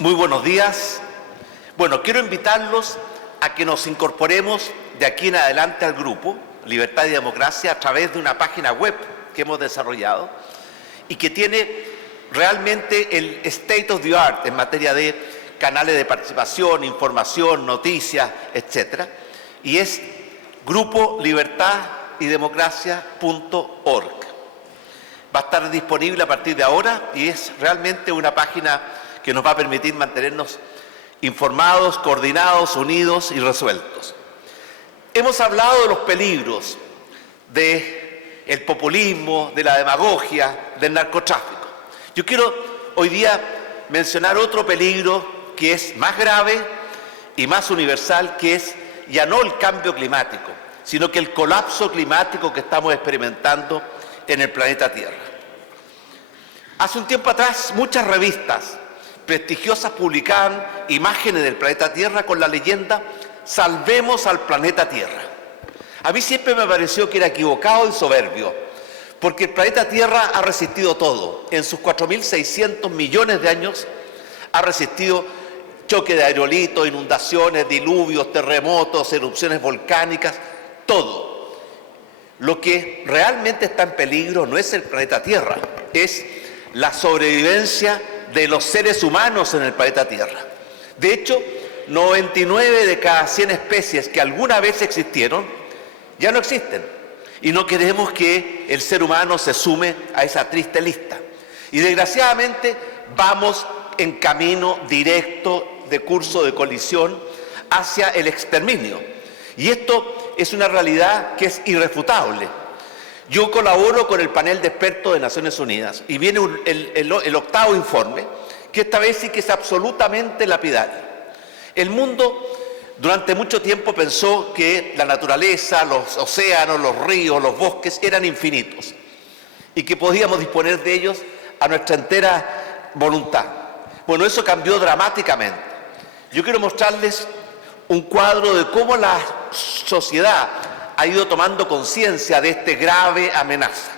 Muy buenos días. Bueno, quiero invitarlos a que nos incorporemos de aquí en adelante al grupo Libertad y Democracia a través de una página web que hemos desarrollado y que tiene realmente el state of the art en materia de canales de participación, información, noticias, etcétera. Y es grupo libertadydemocracia.org. Va a estar disponible a partir de ahora y es realmente una página que nos va a permitir mantenernos informados, coordinados, unidos y resueltos. Hemos hablado de los peligros del populismo, de la demagogia, del narcotráfico. Yo quiero hoy día mencionar otro peligro que es más grave y más universal, que es ya no el cambio climático, sino que el colapso climático que estamos experimentando en el planeta Tierra. Hace un tiempo atrás, muchas revistas prestigiosas publicaban imágenes del planeta Tierra con la leyenda «Salvemos al planeta Tierra». A mí siempre me pareció que era equivocado y soberbio, porque el planeta Tierra ha resistido todo. En sus 4.600 millones de años ha resistido choque de aerolitos, inundaciones, diluvios, terremotos, erupciones volcánicas, todo. Lo que realmente está en peligro no es el planeta Tierra, es la sobrevivencia de los seres humanos en el planeta Tierra. De hecho, 99 de cada 100 especies que alguna vez existieron ya no existen. Y no queremos que el ser humano se sume a esa triste lista. Y desgraciadamente vamos en camino directo de curso de colisión hacia el exterminio. Y esto es una realidad que es irrefutable. Yo colaboro con el panel de expertos de Naciones Unidas y viene el octavo informe, que esta vez sí que es absolutamente lapidario. El mundo durante mucho tiempo pensó que la naturaleza, los océanos, los ríos, los bosques eran infinitos y que podíamos disponer de ellos a nuestra entera voluntad. Bueno, eso cambió dramáticamente. Yo quiero mostrarles un cuadro de cómo la sociedad ha ido tomando conciencia de esta grave amenaza.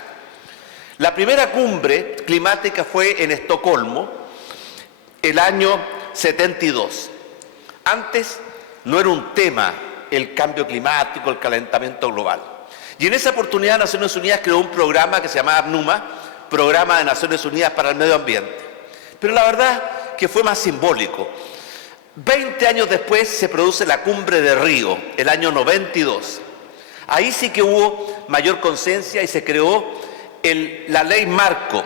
La primera cumbre climática fue en Estocolmo el año 72. Antes no era un tema el cambio climático, el calentamiento global. Y en esa oportunidad Naciones Unidas creó un programa que se llamaba PNUMA, Programa de Naciones Unidas para el Medio Ambiente. Pero la verdad que fue más simbólico. 20 años después se produce la cumbre de Río, el año 92. Ahí sí que hubo mayor conciencia y se creó la ley marco.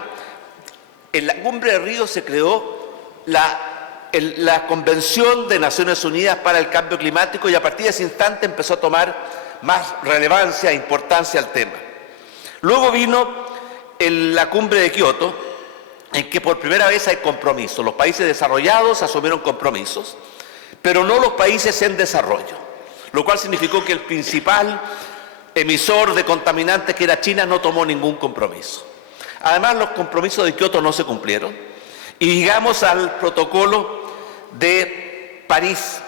En la cumbre de Río se creó la Convención de Naciones Unidas para el Cambio Climático y a partir de ese instante empezó a tomar más relevancia e importancia al tema. Luego vino la cumbre de Kioto, en que por primera vez hay compromisos. Los países desarrollados asumieron compromisos, pero no los países en desarrollo, lo cual significó que el principal emisor de contaminantes, que era China, no tomó ningún compromiso. Además, los compromisos de Kioto no se cumplieron y llegamos al protocolo de París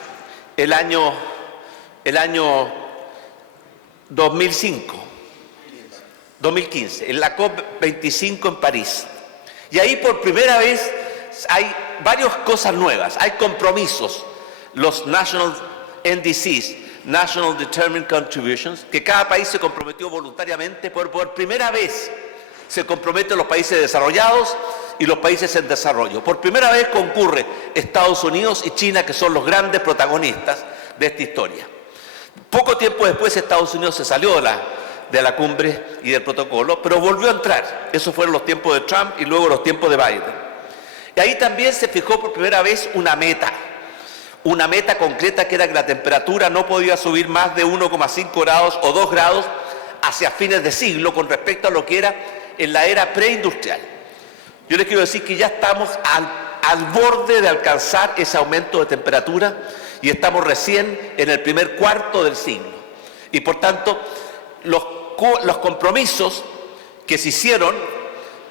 el año 2015, en la COP25 en París. Y ahí por primera vez hay varias cosas nuevas, hay compromisos, los National NDCs, National Determined Contributions, que cada país se comprometió voluntariamente, por primera vez se comprometen los países desarrollados y los países en desarrollo. Por primera vez concurre Estados Unidos y China, que son los grandes protagonistas de esta historia. Poco tiempo después Estados Unidos se salió de la cumbre y del protocolo, pero volvió a entrar. Esos fueron los tiempos de Trump y luego los tiempos de Biden. Y ahí también se fijó por primera vez una meta concreta, que era que la temperatura no podía subir más de 1,5 grados o 2 grados hacia fines de siglo con respecto a lo que era en la era preindustrial. Yo les quiero decir que ya estamos al borde de alcanzar ese aumento de temperatura y estamos recién en el primer cuarto del siglo. Y por tanto, los compromisos que se hicieron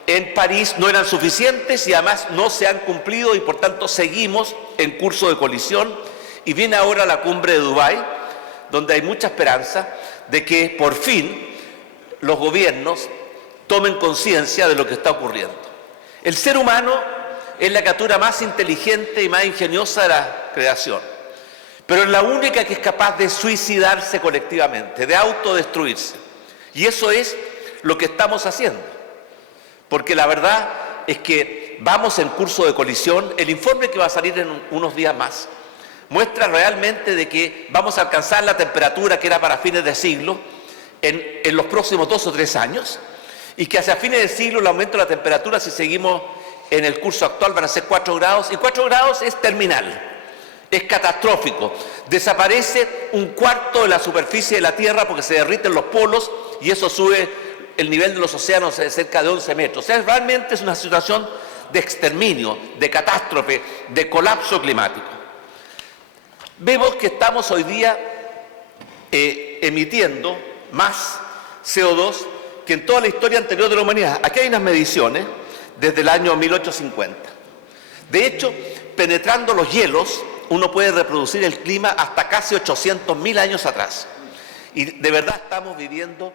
en París no eran suficientes y además no se han cumplido y por tanto seguimos en curso de colisión. Y viene ahora la cumbre de Dubái, donde hay mucha esperanza de que por fin los gobiernos tomen conciencia de lo que está ocurriendo. El ser humano es la criatura más inteligente y más ingeniosa de la creación, pero es la única que es capaz de suicidarse colectivamente, de autodestruirse. Y eso es lo que estamos haciendo, porque la verdad es que vamos en curso de colisión. El informe que va a salir en unos días más muestra realmente de que vamos a alcanzar la temperatura que era para fines de siglo en los próximos 2 o 3 años, y que hacia fines de siglo el aumento de la temperatura, si seguimos en el curso actual, van a ser 4 grados, y 4 grados es terminal, es catastrófico. Desaparece 1/4 de la superficie de la Tierra porque se derriten los polos y eso sube el nivel de los océanos de cerca de 11 metros. O sea, realmente es una situación de exterminio, de catástrofe, de colapso climático. Vemos que estamos hoy día emitiendo más CO2 que en toda la historia anterior de la humanidad. Aquí hay unas mediciones desde el año 1850. De hecho, penetrando los hielos, uno puede reproducir el clima hasta casi 800.000 años atrás. Y de verdad estamos viviendo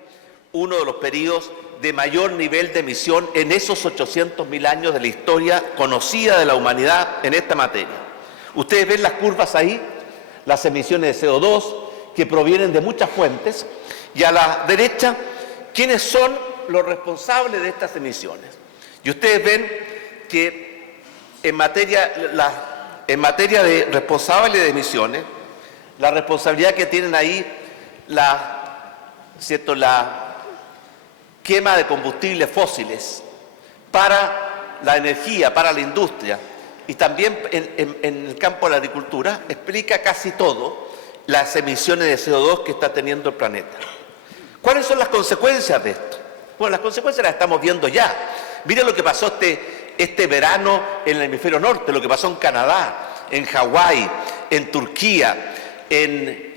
uno de los periodos de mayor nivel de emisión en esos 800.000 años de la historia conocida de la humanidad en esta materia. Ustedes ven las curvas ahí, las emisiones de CO2 que provienen de muchas fuentes, y a la derecha, ¿quiénes son los responsables de estas emisiones? Y ustedes ven que en materia de responsables de emisiones, la responsabilidad que tienen ahí la quema de combustibles fósiles para la energía, para la industria, y también en el campo de la agricultura, explica casi todo las emisiones de CO2 que está teniendo el planeta. ¿Cuáles son las consecuencias de esto? Bueno, las consecuencias las estamos viendo ya. Miren lo que pasó este verano en el hemisferio norte, lo que pasó en Canadá, en Hawái, en Turquía, en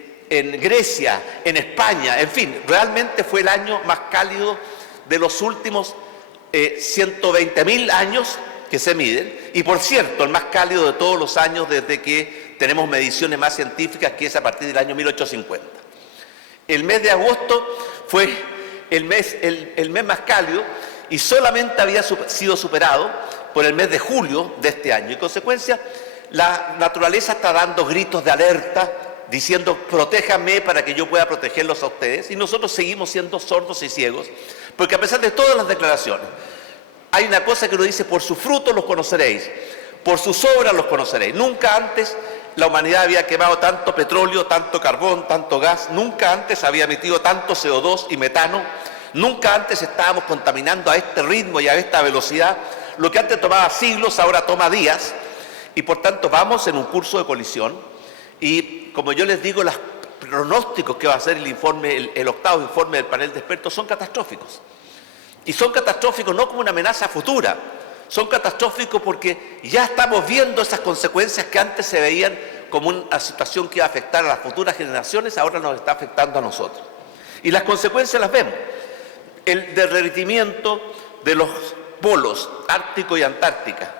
Grecia, en España, en fin, realmente fue el año más cálido de los últimos 120.000 años que se miden, y por cierto, el más cálido de todos los años desde que tenemos mediciones más científicas, que es a partir del año 1850. El mes de agosto fue el mes más cálido y solamente había sido superado por el mes de julio de este año. En consecuencia, la naturaleza está dando gritos de alerta, diciendo: protéjanme para que yo pueda protegerlos a ustedes, y nosotros seguimos siendo sordos y ciegos, porque a pesar de todas las declaraciones, hay una cosa que uno dice: por sus frutos los conoceréis, por sus obras los conoceréis. Nunca antes la humanidad había quemado tanto petróleo, tanto carbón, tanto gas, nunca antes había emitido tanto CO2 y metano, nunca antes estábamos contaminando a este ritmo y a esta velocidad. Lo que antes tomaba siglos, ahora toma días, y por tanto vamos en un curso de colisión. Y como yo les digo, los pronósticos que va a hacer el informe, el octavo informe del panel de expertos, son catastróficos. Y son catastróficos no como una amenaza futura, son catastróficos porque ya estamos viendo esas consecuencias que antes se veían como una situación que iba a afectar a las futuras generaciones, ahora nos está afectando a nosotros. Y las consecuencias las vemos. El derretimiento de los polos Ártico y Antártica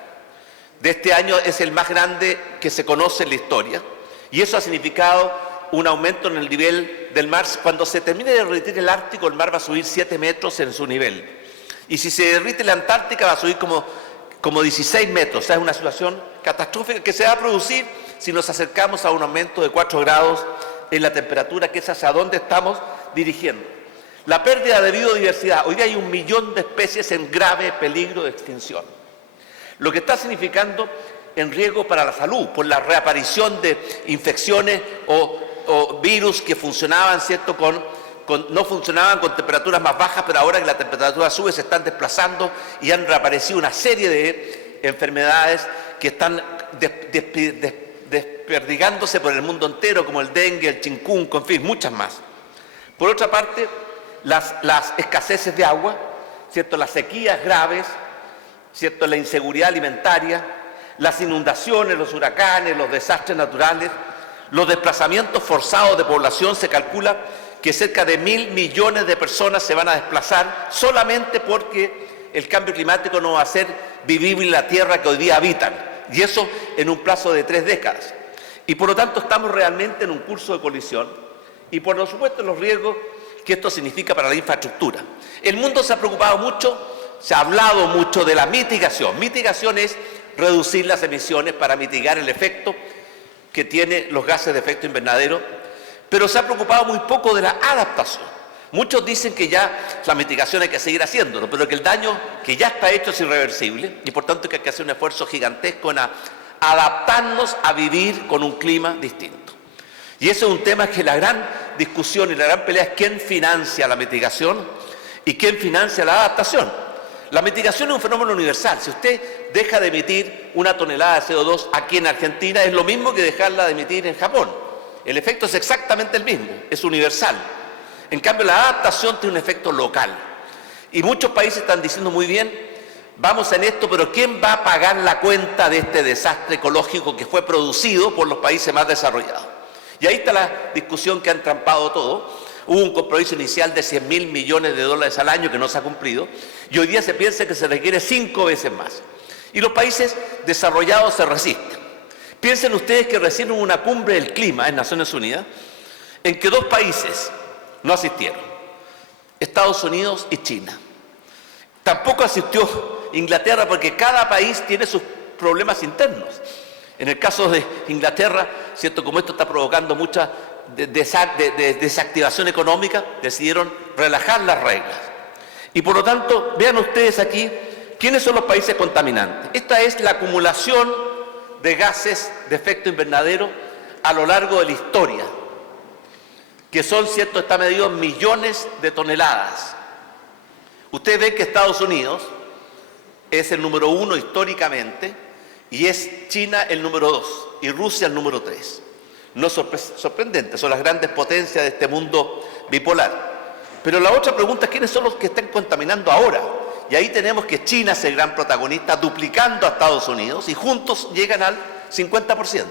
de este año es el más grande que se conoce en la historia, y eso ha significado un aumento en el nivel del mar. Cuando se termine de derretir el Ártico, el mar va a subir 7 metros en su nivel. Y si se derrite la Antártica, va a subir como 16 metros. O sea, es una situación catastrófica que se va a producir si nos acercamos a un aumento de 4 grados en la temperatura, que es hacia donde estamos dirigiendo. La pérdida de biodiversidad. Hoy día hay 1 millón de especies en grave peligro de extinción, lo que está significando en riesgo para la salud, por la reaparición de infecciones o virus que funcionaban, ¿cierto?, no funcionaban con temperaturas más bajas, pero ahora que la temperatura sube se están desplazando y han reaparecido una serie de enfermedades que están desperdigándose por el mundo entero, como el dengue, el chikungunya, en fin, muchas más. Por otra parte, las escaseces de agua, ¿cierto?, las sequías graves, ¿cierto?, la inseguridad alimentaria, las inundaciones, los huracanes, los desastres naturales, los desplazamientos forzados de población. Se calcula que cerca de 1.000 millones de personas se van a desplazar solamente porque el cambio climático no va a hacer vivible la tierra que hoy día habitan, y eso en un plazo de 3 décadas. Y por lo tanto estamos realmente en un curso de colisión, y por supuesto los riesgos que esto significa para la infraestructura. El mundo se ha preocupado mucho, se ha hablado mucho de la mitigación. Mitigación es reducir las emisiones para mitigar el efecto que tienen los gases de efecto invernadero, pero se ha preocupado muy poco de la adaptación. Muchos dicen que ya la mitigación hay que seguir haciéndolo, pero que el daño que ya está hecho es irreversible y por tanto que hay que hacer un esfuerzo gigantesco en adaptarnos a vivir con un clima distinto. Y eso es un tema que la gran discusión y la gran pelea es quién financia la mitigación y quién financia la adaptación. La mitigación es un fenómeno universal. Si usted deja de emitir 1 tonelada de CO2 aquí en Argentina, es lo mismo que dejarla de emitir en Japón. El efecto es exactamente el mismo, es universal. En cambio, la adaptación tiene un efecto local. Y muchos países están diciendo muy bien, vamos en esto, pero ¿quién va a pagar la cuenta de este desastre ecológico que fue producido por los países más desarrollados? Y ahí está la discusión que ha entrampado todo. Hubo un compromiso inicial de 100.000 millones de dólares al año que no se ha cumplido y hoy día se piensa que se requiere 5 veces más. Y los países desarrollados se resisten. Piensen ustedes que recién hubo una cumbre del clima en Naciones Unidas en que 2 países no asistieron, Estados Unidos y China. Tampoco asistió Inglaterra porque cada país tiene sus problemas internos. En el caso de Inglaterra, ¿cierto? Como esto está provocando mucha desactivación económica, decidieron relajar las reglas. Y por lo tanto, vean ustedes aquí, ¿quiénes son los países contaminantes? Esta es la acumulación de gases de efecto invernadero a lo largo de la historia, que son, ¿cierto?, está medido en millones de toneladas. Ustedes ven que Estados Unidos es el número 1 históricamente, y es China el número 2 y Rusia el número 3. No es sorprendente, son las grandes potencias de este mundo bipolar. Pero la otra pregunta es quiénes son los que están contaminando ahora. Y ahí tenemos que China es el gran protagonista, duplicando a Estados Unidos y juntos llegan al 50%.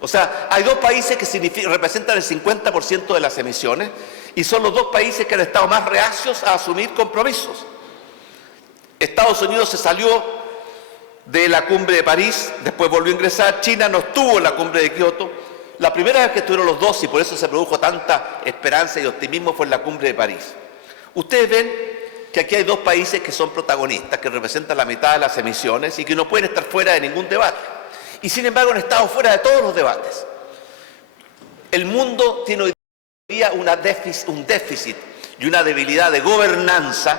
O sea, hay 2 países que representan el 50% de las emisiones y son los 2 países que han estado más reacios a asumir compromisos. Estados Unidos se salió de la cumbre de París, después volvió a ingresar. China no estuvo en la cumbre de Kioto. La primera vez que estuvieron los 2 y por eso se produjo tanta esperanza y optimismo fue en la cumbre de París. Ustedes ven que aquí hay 2 países que son protagonistas, que representan la mitad de las emisiones y que no pueden estar fuera de ningún debate. Y sin embargo han estado fuera de todos los debates. El mundo tiene hoy día un déficit y una debilidad de gobernanza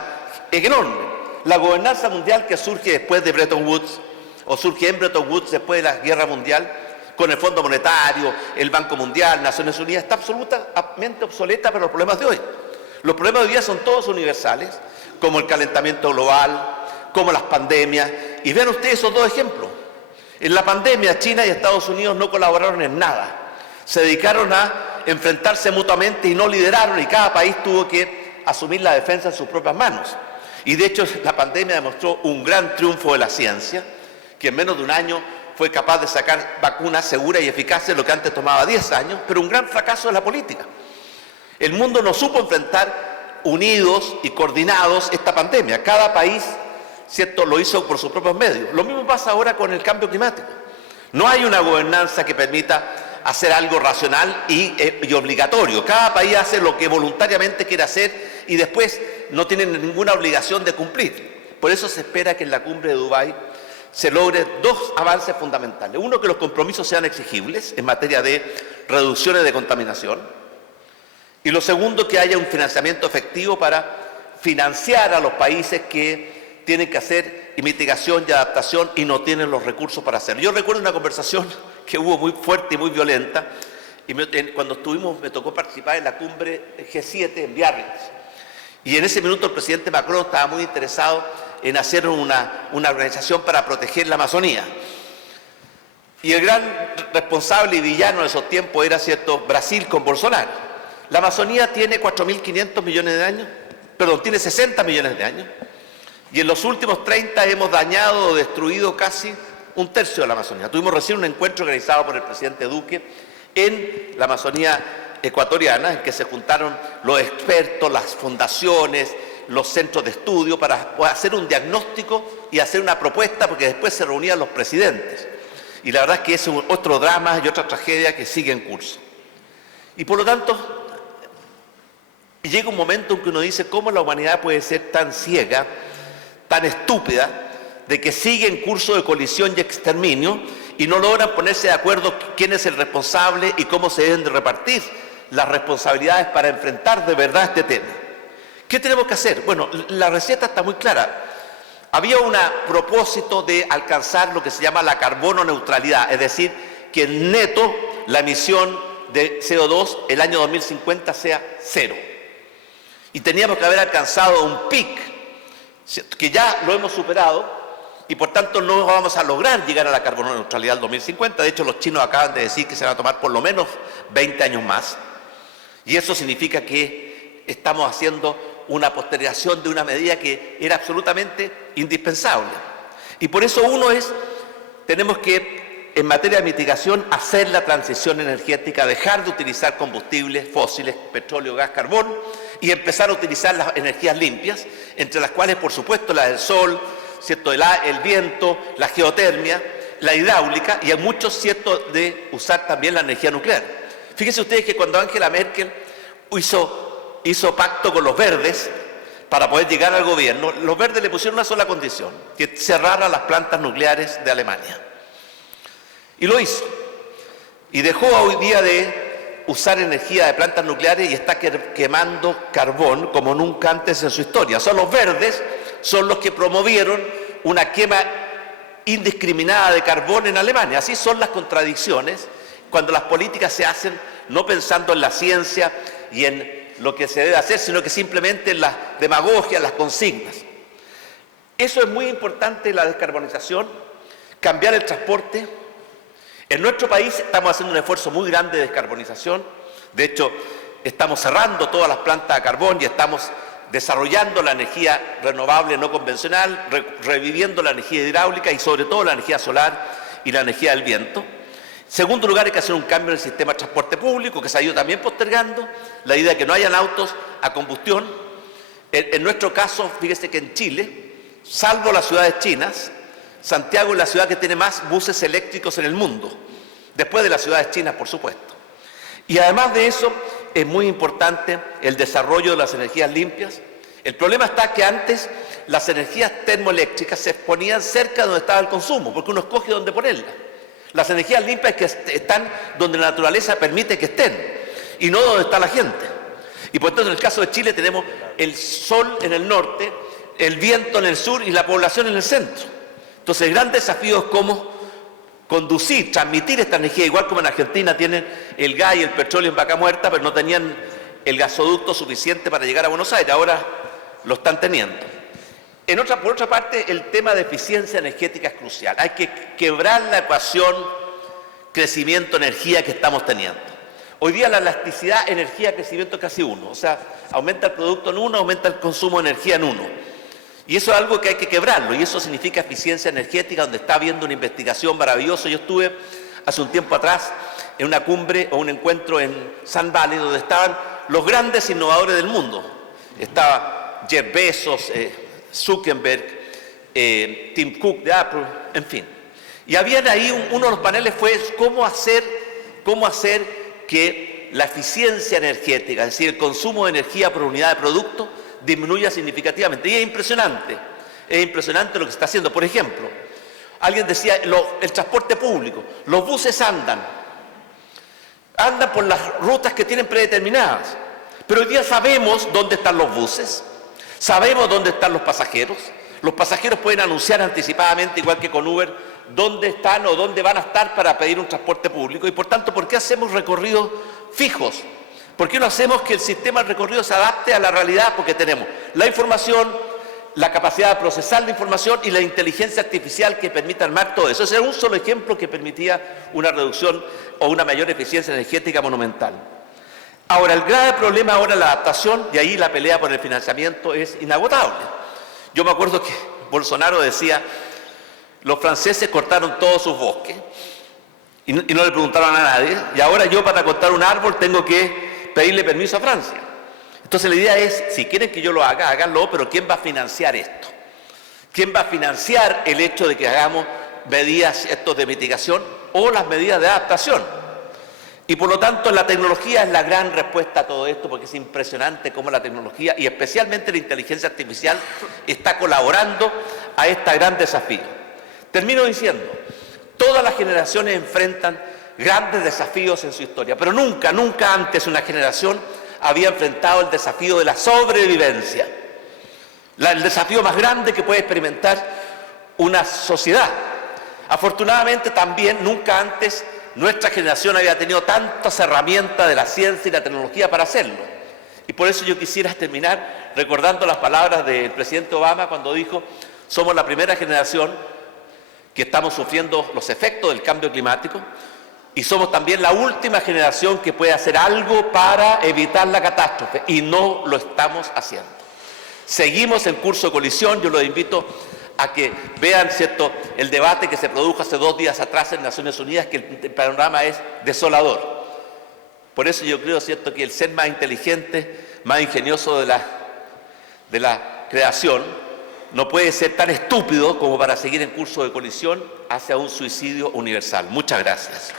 enorme. La gobernanza mundial que surge después de Bretton Woods, o surge en Bretton Woods después de la Guerra Mundial, con el Fondo Monetario, el Banco Mundial, Naciones Unidas, está absolutamente obsoleta para los problemas de hoy. Los problemas de hoy día son todos universales, como el calentamiento global, como las pandemias. Y vean ustedes esos 2 ejemplos. En la pandemia, China y Estados Unidos no colaboraron en nada. Se dedicaron a enfrentarse mutuamente y no lideraron, y cada país tuvo que asumir la defensa en sus propias manos. Y de hecho la pandemia demostró un gran triunfo de la ciencia, que en menos de un año fue capaz de sacar vacunas seguras y eficaces, lo que antes tomaba 10 años, pero un gran fracaso de la política. El mundo no supo enfrentar unidos y coordinados esta pandemia. Cada país, ¿cierto?, lo hizo por sus propios medios. Lo mismo pasa ahora con el cambio climático. No hay una gobernanza que permita hacer algo racional y obligatorio. Cada país hace lo que voluntariamente quiere hacer y después no tiene ninguna obligación de cumplir. Por eso se espera que en la cumbre de Dubái se logren 2 avances fundamentales. Uno, que los compromisos sean exigibles en materia de reducciones de contaminación. Y lo segundo, que haya un financiamiento efectivo para financiar a los países que tienen que hacer mitigación y adaptación y no tienen los recursos para hacerlo. Yo recuerdo una conversación que hubo muy fuerte y muy violenta, y cuando me tocó participar en la cumbre G7 en Biarritz. Y en ese minuto el presidente Macron estaba muy interesado en hacer una organización para proteger la Amazonía. Y el gran responsable y villano de esos tiempos era, ¿cierto?, Brasil con Bolsonaro. La Amazonía tiene 4.500 millones de años, tiene 60 millones de años. Y en los últimos 30 hemos dañado o destruido casi 1/3 de la Amazonía. Tuvimos recién un encuentro organizado por el presidente Duque en la Amazonía ecuatoriana, en que se juntaron los expertos, las fundaciones, los centros de estudio para hacer un diagnóstico y hacer una propuesta, porque después se reunían los presidentes. Y la verdad es que es otro drama y otra tragedia que sigue en curso. Y por lo tanto, llega un momento en que uno dice cómo la humanidad puede ser tan ciega, tan estúpida, de que sigue en curso de colisión y exterminio y no logran ponerse de acuerdo quién es el responsable y cómo se deben de repartir las responsabilidades para enfrentar de verdad este tema. ¿Qué tenemos que hacer? Bueno, la receta está muy clara. Había un propósito de alcanzar lo que se llama la carbono neutralidad, es decir, que en neto la emisión de CO2 el año 2050 sea cero. Y teníamos que haber alcanzado un pic, que ya lo hemos superado, y por tanto no vamos a lograr llegar a la carbono neutralidad del 2050. De hecho, los chinos acaban de decir que se van a tomar por lo menos 20 años más. Y eso significa que estamos haciendo una postergación de una medida que era absolutamente indispensable. Y por eso tenemos que, en materia de mitigación, hacer la transición energética, dejar de utilizar combustibles fósiles, petróleo, gas, carbón, y empezar a utilizar las energías limpias, entre las cuales, por supuesto, la del sol, ¿cierto?, el viento, la geotermia, la hidráulica, y hay muchos, ¿cierto?, de usar también la energía nuclear. Fíjense ustedes que cuando Angela Merkel hizo pacto con los verdes para poder llegar al gobierno, los verdes le pusieron una sola condición, que cerrara las plantas nucleares de Alemania. Y lo hizo. Y dejó hoy día de usar energía de plantas nucleares y está quemando carbón como nunca antes en su historia. Son los verdes, son los que promovieron una quema indiscriminada de carbón en Alemania. Así son las contradicciones cuando las políticas se hacen no pensando en la ciencia y en lo que se debe hacer, sino que simplemente en la demagogia, en las consignas. Eso es muy importante, la descarbonización, cambiar el transporte. En nuestro país estamos haciendo un esfuerzo muy grande de descarbonización. De hecho, estamos cerrando todas las plantas de carbón y estamos desarrollando la energía renovable no convencional, reviviendo la energía hidráulica y sobre todo la energía solar y la energía del viento. En segundo lugar, hay que hacer un cambio en el sistema de transporte público, que se ha ido también postergando, la idea de que no hayan autos a combustión. En nuestro caso, fíjese que en Chile, salvo las ciudades chinas, Santiago es la ciudad que tiene más buses eléctricos en el mundo, después de las ciudades chinas, por supuesto. Y además de eso, es muy importante el desarrollo de las energías limpias. El problema está que antes las energías termoeléctricas se ponían cerca de donde estaba el consumo, porque uno escoge dónde ponerlas. Las energías limpias que están donde la naturaleza permite que estén, y no donde está la gente. Y por tanto, en el caso de Chile tenemos el sol en el norte, el viento en el sur y la población en el centro. Entonces, el gran desafío es cómo conducir, transmitir esta energía, igual como en Argentina tienen el gas y el petróleo en Vaca Muerta, pero no tenían el gasoducto suficiente para llegar a Buenos Aires, ahora lo están teniendo. Por otra parte, el tema de eficiencia energética es crucial. Hay que quebrar la ecuación crecimiento-energía que estamos teniendo. Hoy día la elasticidad energía-crecimiento es casi 1, o sea, aumenta el producto en 1, aumenta el consumo de energía en 1. Y eso es algo que hay que quebrarlo, y eso significa eficiencia energética, donde está habiendo una investigación maravillosa. Yo estuve hace un tiempo atrás en una cumbre o un encuentro en Sun Valley, donde estaban los grandes innovadores del mundo. Estaba Jeff Bezos, Zuckerberg, Tim Cook de Apple, en fin. Y habían ahí, uno de los paneles fue cómo hacer que la eficiencia energética, es decir, el consumo de energía por unidad de producto, disminuya significativamente. Y es impresionante lo que se está haciendo. Por ejemplo, alguien decía, el transporte público, los buses andan por las rutas que tienen predeterminadas, pero hoy día sabemos dónde están los buses, sabemos dónde están los pasajeros pueden anunciar anticipadamente, igual que con Uber, dónde están o dónde van a estar para pedir un transporte público. Y por tanto, ¿por qué hacemos recorridos fijos? ¿Por qué no hacemos que el sistema de recorrido se adapte a la realidad? Porque tenemos la información, la capacidad de procesar la información y la inteligencia artificial que permite armar todo eso. Ese era un solo ejemplo que permitía una reducción o una mayor eficiencia energética monumental. Ahora, el grave problema ahora es la adaptación, y ahí la pelea por el financiamiento es inagotable. Yo me acuerdo que Bolsonaro decía, los franceses cortaron todos sus bosques y no le preguntaron a nadie, y ahora yo para cortar un árbol tengo que pedirle permiso a Francia. Entonces la idea es, si quieren que yo lo haga, háganlo, pero ¿quién va a financiar esto? ¿Quién va a financiar el hecho de que hagamos medidas de mitigación o las medidas de adaptación? Y por lo tanto la tecnología es la gran respuesta a todo esto, porque es impresionante cómo la tecnología y especialmente la inteligencia artificial está colaborando a este gran desafío. Termino diciendo, todas las generaciones enfrentan grandes desafíos en su historia, pero nunca antes una generación había enfrentado el desafío de la sobrevivencia, el desafío más grande que puede experimentar una sociedad. Afortunadamente también nunca antes nuestra generación había tenido tantas herramientas de la ciencia y la tecnología para hacerlo. Y por eso yo quisiera terminar recordando las palabras del presidente Obama cuando dijo: somos la primera generación que estamos sufriendo los efectos del cambio climático y somos también la última generación que puede hacer algo para evitar la catástrofe, y no lo estamos haciendo. Seguimos en curso de colisión. Yo los invito a que vean, ¿cierto?, el debate que se produjo hace 2 días atrás en Naciones Unidas, que el panorama es desolador. Por eso yo creo, ¿cierto?, que el ser más inteligente, más ingenioso de la creación no puede ser tan estúpido como para seguir en curso de colisión hacia un suicidio universal. Muchas gracias.